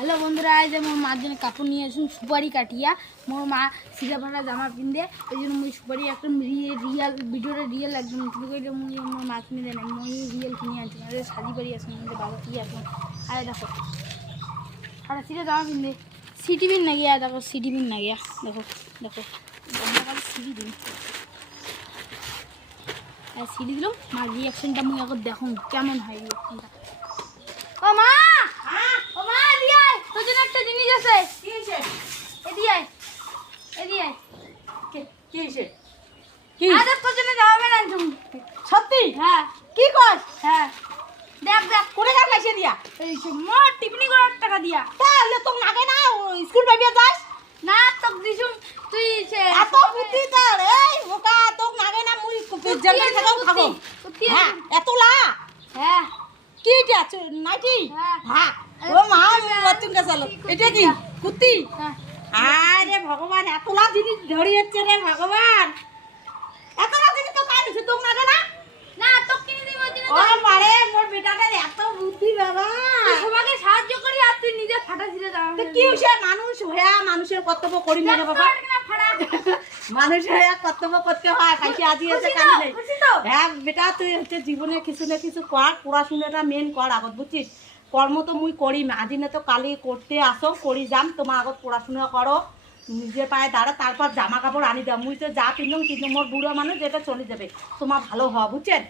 Hello বন্ধুরা, আজ মোর মার জন্য কাপড় নিয়ে আসুন সুপারি কাটিয়া। মোর মা সিধা ভাড়া জামা পিনদে, এই জন্য মুই সুপারি একদম রিয়াল ভিডিওটা রিয়েল একদম কইলে মুই মোর মা কিনে দেয় না, মুই রিয়েল কিনে আনছি। আরে শাড়ি বাড়ি আসুন আমাদের বাবা কি আসুন। আরে দেখো আর সিধা জামা পিনদে, সিটি পিন না গিয়া দেখো, সিটি পিন না গিয়া দেখো দেখো সিটি দিন আর সিটি দিলাম। মার রিয়াকশনটা মুই এখন দেখুন কেমন হয় রিয়াকশনটা। ও মা, ও মা এদিকে আয়, তোর জন্য একটা জিনিস আছে। কি হয়েছে? এদিকে আয়, এদিকে আয়। কি হয়েছে? কি আরে তোর জন্য জামা প্যান্ট আনছুম। সত্যি? হ্যাঁ কি কর? হ্যাঁ, দেখ দেখ কোনে কার লাইছে দিয়া? এই যে মোর টিফিনি করার টাকা দিয়া। তাহলে তো নাগে না স্কুল পাইবিয়া যাস? না তোক দিছুম, তুই সে এত বুদ্ধি তোর, এই মোটা তোক নাগে না মুই জঙ্গল থেকে খাবো। হ্যাঁ এতলা হ্যাঁ কি এটা নাইটি? হ্যাঁ। হ্যাঁ ও মা বাতুন কা চলো। এটা কি কুত্তি? হ্যাঁ আরে ভগবান এতলা জিনিস ধরিয়েছে রে ভগবান। এতলা জিনিস তো কাই দিছে তোক নাগে না? না তোক কিনে দিব দিনে। ও মারে মোর বেটাটার এত বুদ্ধি বাবা। তুই সবাইকে সাহায্য করি আর তুই নিজে ফাটা ছিঁড়ে জামা তো কি হইছে মানুষ হইয়া মানুষের কর্তব্য করি না রে বাবা। ফাটা মানুষ হইয়া কর্তব্য করতে হয়, খাইছে আজি আছে খুশি তো? কালি নেই। খুশি তো? হ্যাঁ বেটা তুই হচ্ছে জীবনে কিছু না কিছু কর, পড়াশোনাটা মেন কর আগত বুঝছিস। কর্ম তো মুই করি আজি না তো কালি করতে আসো করি যাম, তোমার আগত পড়াশোনা করো নিজের পায়ে দাঁড়া, তারপর জামা কাপড় আনি দাও। মুই তো যা পিনলাম কিন্তু মোর বুড়ো মানুষ যেটা চলে যাবে, তোমার ভালো হওয়া বুঝছেন।